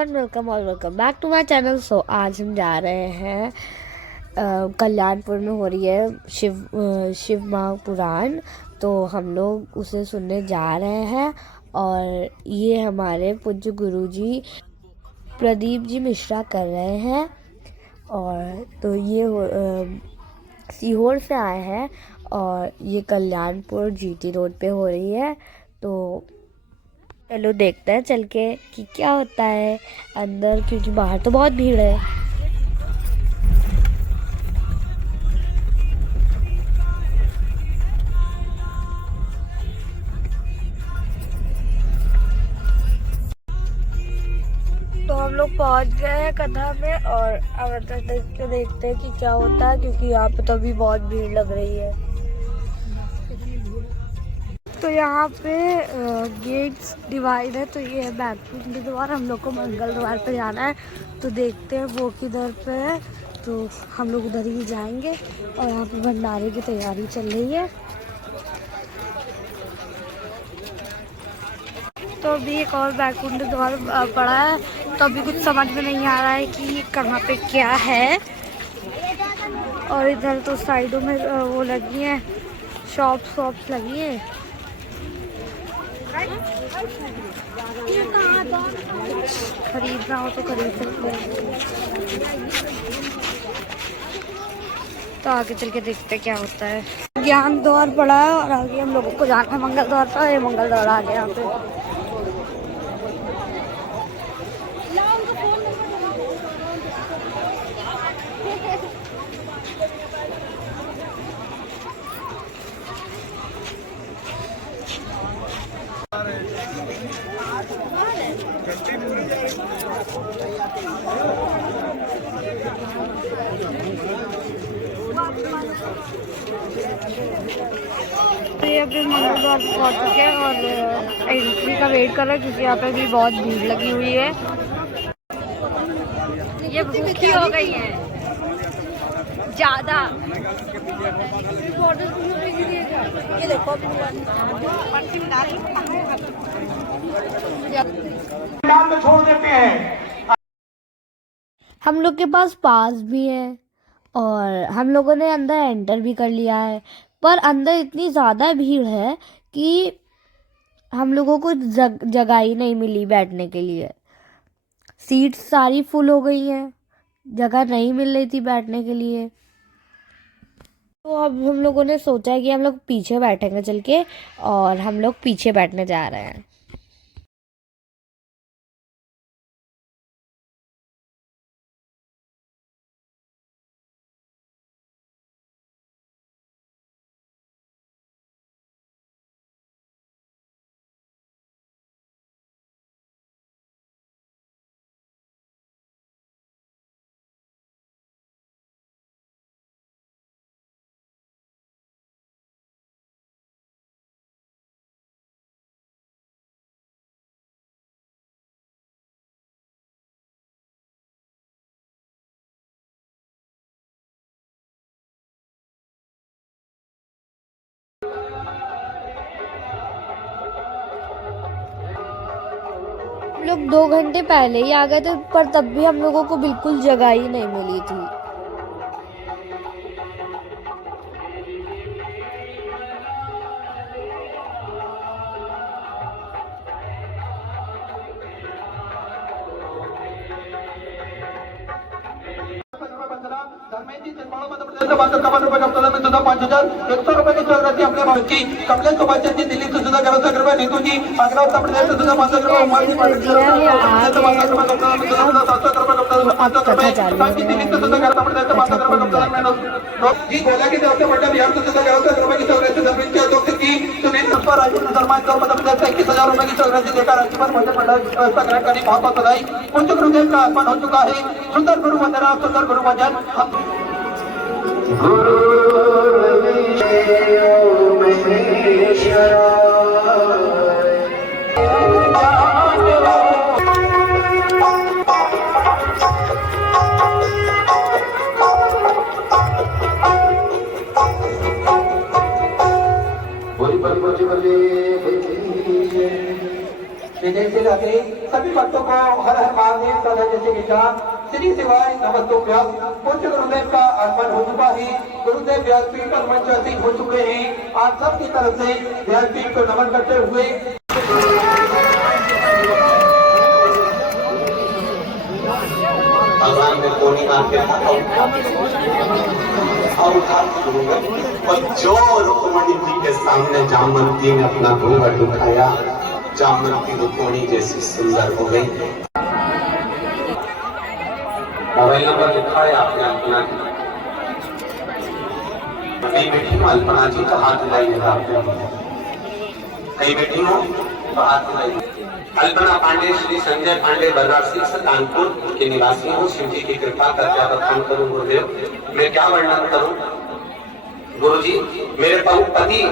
Everyone, welcome और welcome back to my channel. So आज हम जा रहे हैं कल्याणपुर में हो रही है शिव महापुराण। तो हम लोग उसे सुनने जा रहे हैं और ये हमारे पूज्य गुरुजी प्रदीप जी मिश्रा कर रहे हैं। और तो ये सीहोर से आए हैं और ये कल्याणपुर जीटी रोड पे हो रही है। तो चलो देखते हैं चल के कि क्या होता है अंदर, क्योंकि बाहर तो बहुत भीड़ है। तो हम लोग पहुंच गए हैं कथा में और अब देखते हैं कि क्या होता है, क्योंकि यहाँ पे तो अभी बहुत भीड़ लग रही है। तो यहाँ पे गेट्स डिवाइड है। तो ये है बैकुंठ द्वार, हम लोग को मंगल द्वार पे जाना है। तो देखते हैं वो किधर पे है, तो हम लोग उधर ही जाएंगे। और यहाँ पे भंडारे की तैयारी चल रही है। तो अभी एक और बैकुंठ द्वार पड़ा है, तो अभी कुछ समझ में नहीं आ रहा है कि कहाँ पे क्या है। और इधर तो साइडों में वो लगी है, शॉप्स लगी है। खरीदना हो तो खरीद सकते हैं। तो आगे चल के देखते हैं क्या होता है। ज्ञान द्वार पड़ा है और आगे हम लोगों को जाना है मंगल द्वार पर। ये मंगल द्वार आ गया यहाँ पे। तो ये अभी मंगल द्वार पहुँच चुके हैं और एंट्री का वेट कर रहे हैं, क्योंकि यहाँ पे भी बहुत भीड़ लगी हुई है। ये भूखी हो गई है ज्यादा। ये देखो छोड़ देते हैं। हम लोग के पास भी है और हम लोगों ने अंदर एंटर भी कर लिया है, पर अंदर इतनी ज़्यादा भीड़ है कि हम लोगों को जगह ही नहीं मिली बैठने के लिए। सीट सारी फुल हो गई हैं, जगह नहीं मिल रही थी बैठने के लिए। तो अब हम लोगों ने सोचा है कि हम लोग पीछे बैठेंगे चल के, और हम लोग पीछे बैठने जा रहे हैं। हम लोग 2 घंटे पहले ही आ गए थे, पर तब भी हम लोगों को बिल्कुल जगह ही नहीं मिली थी। ₹5,100 की स्वीकृति अपने भाग की कमलेश सुभाषचंद जी दिल्ली से सुधा करो ₹100, नीतू जी आगरा उत्तर प्रदेश से सुधा ₹500, उमर जी दिल्ली से जी गोला की तरफ से पटना बिहार से सुधा करो ₹100 की स्वीकृति धर्मेंद्र के अध्यक्ष की सुनील सत्ता राजेंद्र शर्मा मध्य प्रदेश से ₹21,000 की स्वीकृति देकर राज्य पर मध्य प्रदेश व्यवस्था ग्रहण करनी बहुत बहुत बधाई। कुंज गुरुदेव का आगमन हो चुका है। सुंदर गुरु वंदना, सुंदर गुरु वंदन। विजय से लाते सभी भक्तों को हर हर महादेव उद्देश्य के साथ श्री शिवाय नमस्तोभ्यास पूज्य गुरुदेव का आगमन हो चुका है। गुरुदेव व्यासपीठ पर मंच आसीन हो चुके हैं। आप सबकी तरफ से व्यासपीठ को नमन करते हुए भगवान में पूर्णिमा के और जो रुक्मणी जी के सामने जामवंती ने अपना घूंघट उठाया, जामवंती रुक्मणी जैसी सुंदर हो गई। मोबाइल नंबर लिखा है आपने अपना। कई बेटी हो अल्पना जी तो हाथ हिलाइए आपने। कई बेटी हो तो हाथ हिलाइए। अल्पना पांडे श्री संजय पांडे बनारसी से कानपुर के निवासी हूँ। शिव जी की कृपा का क्या बखान करूँ गुरुदेव, मैं क्या वर्णन करूँ। गुरु जी मेरे पति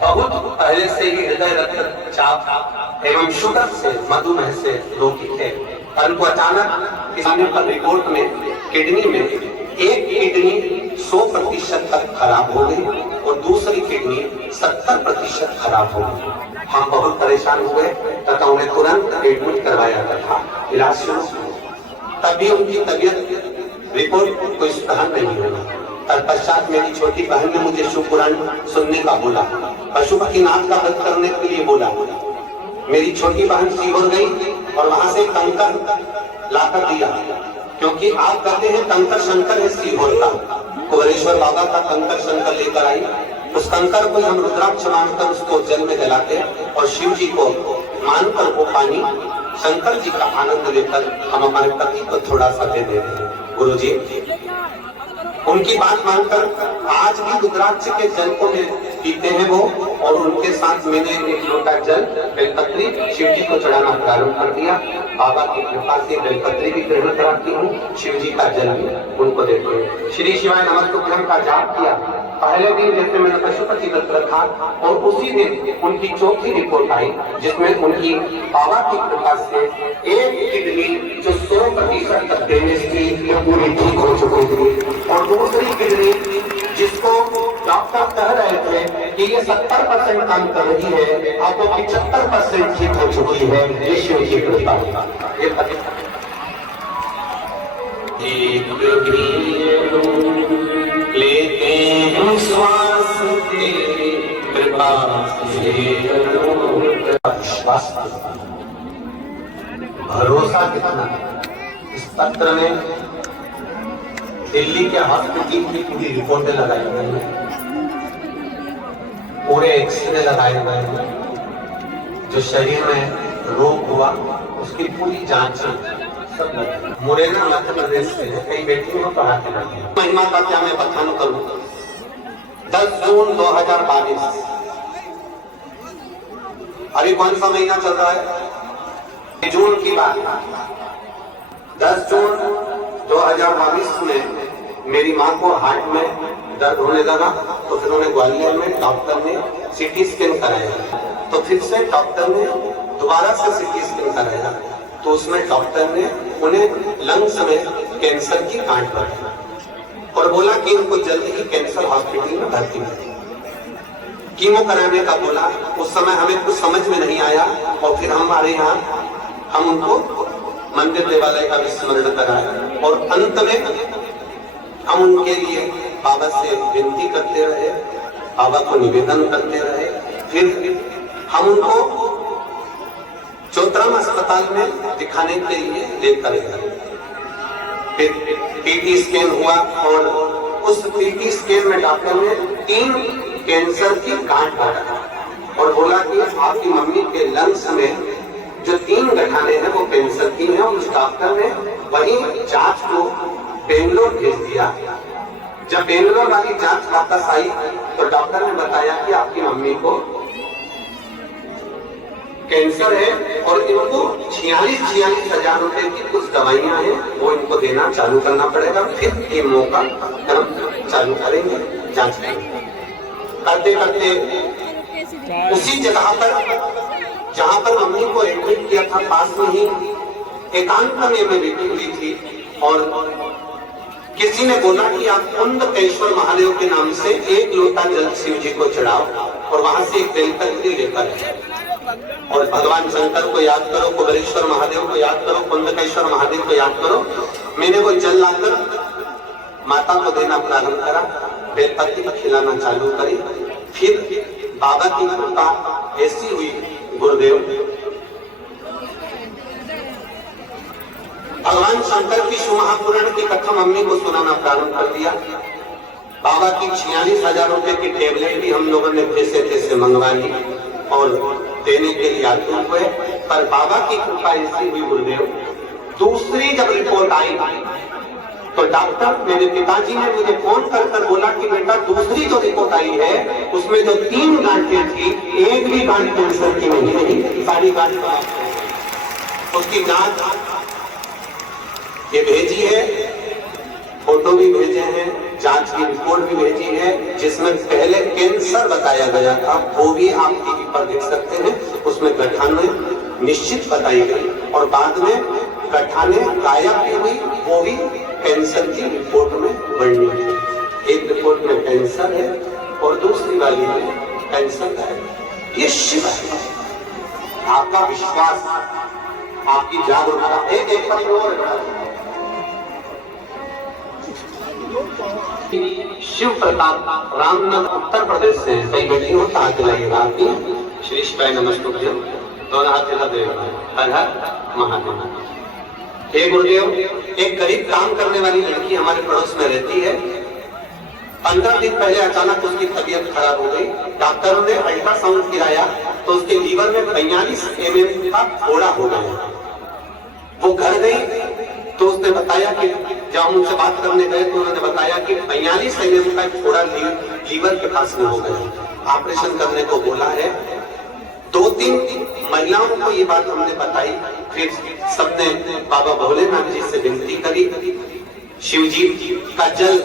बहुत पहले से ही हृदय रक्तचाप एवं शुगर से मधुमेह से रोगी थे, परंतु अचानक किसी पर रिपोर्ट में किडनी में एक किडनी 100% तक खराब हो गई और दूसरी किडनी 70% खराब हो गई। हम बहुत परेशान हुए तथा उन्हें तुरंत एडमिट करवाया था। इलाज शुरू तभी उनकी तबीयत रिपोर्ट कोई सुधार नहीं हुआ। तत्पश्चात मेरी छोटी बहन ने मुझे शिव पुराण सुनने का बोला, पशुपतिनाथ का व्रत करने के लिए बोला। मेरी छोटी बहन सीहोर गई और वहां से कंकर लाकर दिया, क्योंकि आप कहते हैं कंकर शंकर है सीहोर का। कुबेरेश्वर बाबा का कंकर शंकर लेकर आई। उस कंकर को हम रुद्राक्ष मानकर उसको जल में जलाते और शिव जी को मानकर वो पानी शंकर जी का आनंद लेकर हम हमारे पति को थोड़ा सा दे देते हैं। गुरु जी उनकी बात मानकर आज भी रुद्राक्ष के जल को पीते हैं वो, और उनके साथ मैंने एक लोटा जल बेलपत्री शिव जी को चढ़ाना प्रारंभ कर दिया। बाबा की कृपा से बेलपत्री भी ग्रहण कराती हूँ, शिव जी का जल भी उनको देते हैं। श्री शिवाय नमस्तुभ्यम का जाप किया। पहले दिन जैसे मैंने पशुपति व्रत रखा और उसी दिन उनकी चौथी रिपोर्ट आई, जिसमें उनकी बाबा की कृपा से एक किडनी जो 100% तक डैमेज थी वो पूरी ठीक हो चुकी थी, और दूसरी किडनी जिसको डॉक्टर कह रहे थे कि ये 70% काम कर रही है, अब वो 75% ठीक हो चुकी है। ये शिव की कृपा लेते हैं श्वास तेरी कृपा से, विश्वास भरोसा कितना। इस पत्र में दिल्ली के हॉस्पिटल की पूरी रिपोर्टें लगाई गई हैं, पूरे एक्सरे लगाए गए हैं, जो शरीर में रोग हुआ उसकी पूरी जांच मुरैना मध्य प्रदेश से है। कई बेटियों को हाथ लगी। महिमा का क्या मैं बखान करूं। 10 जून 2022 अभी कौन सा महीना चल रहा है, जून की बात। 10 जून 2022 में मेरी माँ को हार्ट में दर्द होने लगा, तो फिर उन्हें ग्वालियर में डॉक्टर ने सीटी स्कैन कराया। तो फिर से डॉक्टर ने दोबारा से सीटी स्कैन कराया, तो उसमें डॉक्टर ने उन्हें लंग्स में कैंसर की गांठ बताई और बोला कि इनको जल्दी ही कैंसर हॉस्पिटल में भर्ती करें। कीमो कराने का बोला। उस समय हमें कुछ समझ में नहीं आया, और फिर हमारे यहाँ हम उनको मंदिर देवालय का विस्मरण कराया, और अंत में हम उनके लिए बाबा से विनती करते रहे, बाबा को निवेदन करते रहे। फिर हम उनको चौतराम अस्पताल में दिखाने के लिए लेकर गए। फिर पीटी स्कैन हुआ, और उस पीटी स्कैन में डॉक्टर ने 3 कैंसर की गांठ बताया और बोला कि आपकी मम्मी के लंग्स में जो 3 गठाने हैं वो कैंसर की हैं। उस डॉक्टर ने वही जांच को बेंगलोर भेज दिया। जब बेंगलोर वाली जांच वापस आई तो डॉक्टर ने बताया कि आपकी मम्मी को कैंसर है और इनको 46 हजार रुपए की कुछ दवाइयां हैं, वो इनको देना चालू करना पड़ेगा। फिर कीमो का काम चालू करेंगे, जांच करेंगे। करते करते उसी जगह पर जहां पर मम्मी को एडमिट किया था, पास में ही एकांत में बैठी हुई थी, और किसी ने बोला कि आप कुंदकेश्वर महादेव के नाम से 1 लोटा जल शिव जी को चढ़ाओ और वहां से एक बेलपत्री लेकर और भगवान शंकर को याद करो, कुबेरेश्वर महादेव को याद करो, कुंडकेश्वर महादेव को याद करो। मैंने वो जल लाकर माता को देना प्रारंभ करा, बेलपत्ती को खिलाना चालू करी। फिर बाबा की कृपा ऐसी हुई, गुरुदेव भगवान शंकर की शिव महापुराण की कथा मम्मी को सुनाना प्रारंभ कर दिया। बाबा की 46,000 रुपए की टेबलेट भी हम लोगों ने पैसे पैसे मंगवा ली और देने के लिए आतुर हुए, पर बाबा की कृपा ऐसी हुई, गुरुदेव दूसरी जब रिपोर्ट आई तो डॉक्टर मेरे पिताजी ने मुझे फोन कर बोला कि बेटा दूसरी जो रिपोर्ट आई है उसमें जो 3 गांठें थी, एक भी गांठ कैंसर की नहीं रही, सारी गांठ उसकी जांच ये भेजी है, फोटो भी भेजे हैं, जांच की रिपोर्ट भी भेजी है, जिसमें पहले कैंसर बताया गया था, वो भी आप टीवी पर देख सकते हैं। उसमें गठाने निश्चित बताई गई और बाद में गठाने गायब भी हुई, वो भी कैंसर की रिपोर्ट में वर्णित है। एक रिपोर्ट में कैंसर है और दूसरी वाली में कैंसर गायब। ये शिव है, आपका विश्वास, आपकी जागरूकता। एक पत्र और शिव प्रताप रामनगर उत्तर प्रदेश से कई बेटी हो, हाथ लाइएगा आपकी श्रीष भाई नमस्ते, दोनों हाथ हिला दे, हर हर महादेव। हे गुरुदेव, एक गरीब काम करने वाली लड़की हमारे पड़ोस में रहती है। 15 दिन पहले अचानक उसकी तबीयत खराब हो गई। डॉक्टरों ने अल्ट्रासाउंड कराया तो उसके लीवर में 42 mm का फोड़ा हो गया। वो घर गई तो उसने बताया कि जब हम उनसे बात करने गए तो उन्होंने बताया कि 42 mm का फोड़ा लीवर के पास में हो गया, ऑपरेशन करने को बोला है। 2-3 महिलाओं को ये बात हमने बताई, फिर सबने बाबा भोलेनाथ जी से विनती करी, शिव जी का जल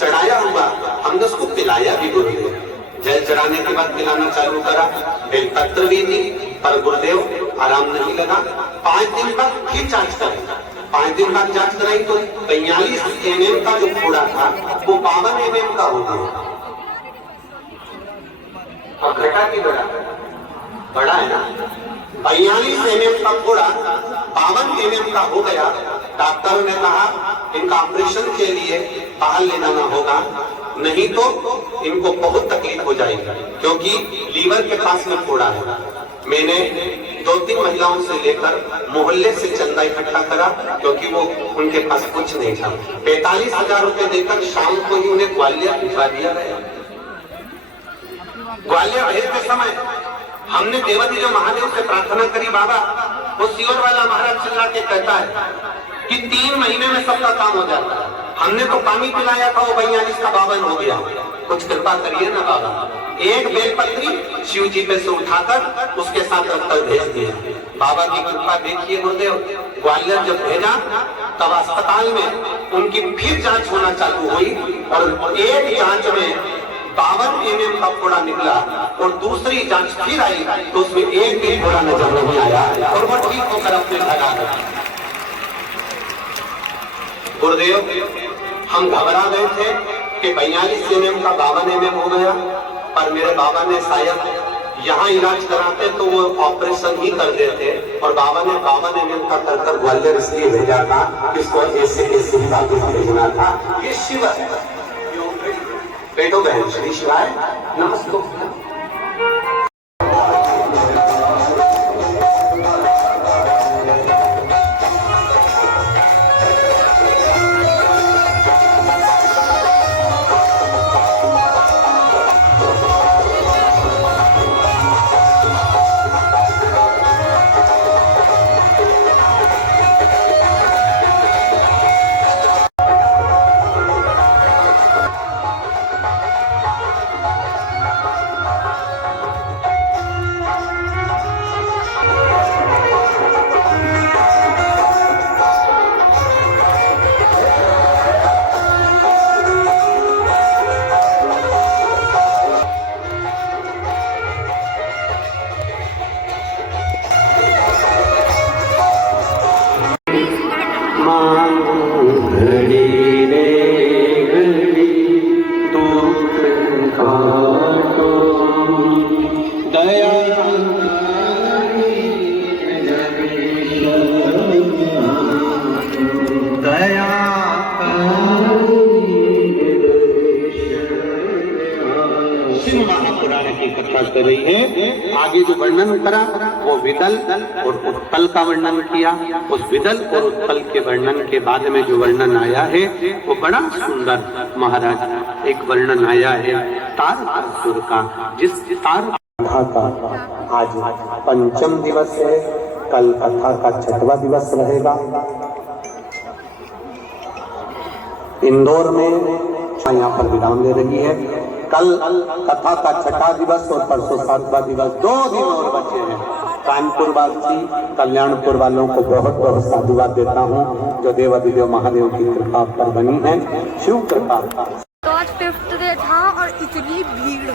चढ़ाया हुआ, हमने उसको पिलाया भी। गुरुदेव जल चढ़ाने के बाद पिलाना चालू करा, बेलपत्र भी दी, पर गुरुदेव आराम नहीं लगा। 5 दिन बाद फिर जांच करें, 5 दिन बाद जांच कराई तो 42 mm का जो फोड़ा था वो 52 mm का हो गया। अब घटा की बड़ा है ना, 42 mm का फोड़ा 52 mm का हो गया। डॉक्टरों ने कहा इनका ऑपरेशन के लिए बाहर ले जाना होगा, नहीं तो इनको बहुत तकलीफ हो जाएगी, क्योंकि लीवर के पास में फोड़ा है। मैंने 2-3 महिलाओं से लेकर मोहल्ले से चंदा इकट्ठा करा, क्योंकि वो उनके पास कुछ नहीं था। 45,000 रुपए देकर शाम को ही उन्हें ग्वालियर भिजवा दिया गया। ग्वालियर भेजते समय हमने देवती जो महादेव से प्रार्थना करी, बाबा वो सियोर वाला महाराज चिल्ला के कहता है कि 3 महीने में सबका काम हो जाता है। हमने तो पानी पिलाया था, वो 42 का 52 हो गया। कुछ कृपा करिए ना बाबा। एक बेलपत्री शिव जी पे से उठाकर उसके साथ रखकर भेज दिया। बाबा की कृपा देखिए गुरुदेव। ग्वालियर जब भेजा तब अस्पताल में उनकी फिर जांच होना चालू हुई और एक जांच में 52 mm का फोड़ा निकला और दूसरी जांच फिर आई तो उसमें एक भी फोड़ा नजर नहीं आया और वो ठीक होकर अपने घर आ गया। गुरुदेव हम घबरा गए थे कि 42 mm का 52 mm हो गया, पर मेरे बाबा ने शायद यहाँ इलाज कराते तो वो ऑपरेशन ही कर देते, और बाबा ने 52 mm का कर ग्वालियर इसलिए भेजा था कि इसको ऐसे ही बाकी भेजना था। ये शिव है। बेटो बहन श्री शिवाय नमस्ते। गई है। आगे जो वर्णन करा वो विदल और उत्पल का वर्णन किया। उस विदल और उत्पल के वर्णन के बाद में जो वर्णन आया है वो बड़ा सुंदर महाराज एक वर्णन आया है तारकासुर का। जिस तार का आज पंचम दिवस है, कल कथा का 6वां दिवस रहेगा। इंदौर में यहाँ पर विराम ले रही है। कल कथा का 6वां दिवस और परसों 7वां दिवस, 2 दिन और बचे हैं। कानपुर वासी कल्याणपुर वालों को बहुत बहुत साधुवाद देता हूँ जो देवादिदेव महादेव की कृपा पर बनी है, शिव कृपा। तो आज 5th डे था और इतनी भीड़,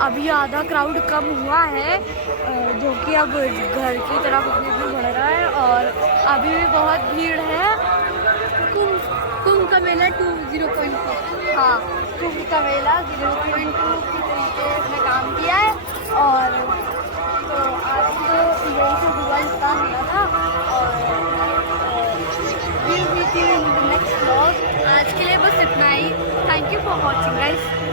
अभी आधा क्राउड कम हुआ है जो कि अब घर की तरफ अपने बढ़ रहा है और अभी भी बहुत भीड़ है। कुंभ का मेला 0.2 हाँ कुंभ का मेला 0.2 की तरीके में काम किया है। और तो आज तो यही से हुआ स्टार्ट हुआ था और नेक्स्ट व्लॉग। आज के लिए बस इतना ही। Thank you for watching guys.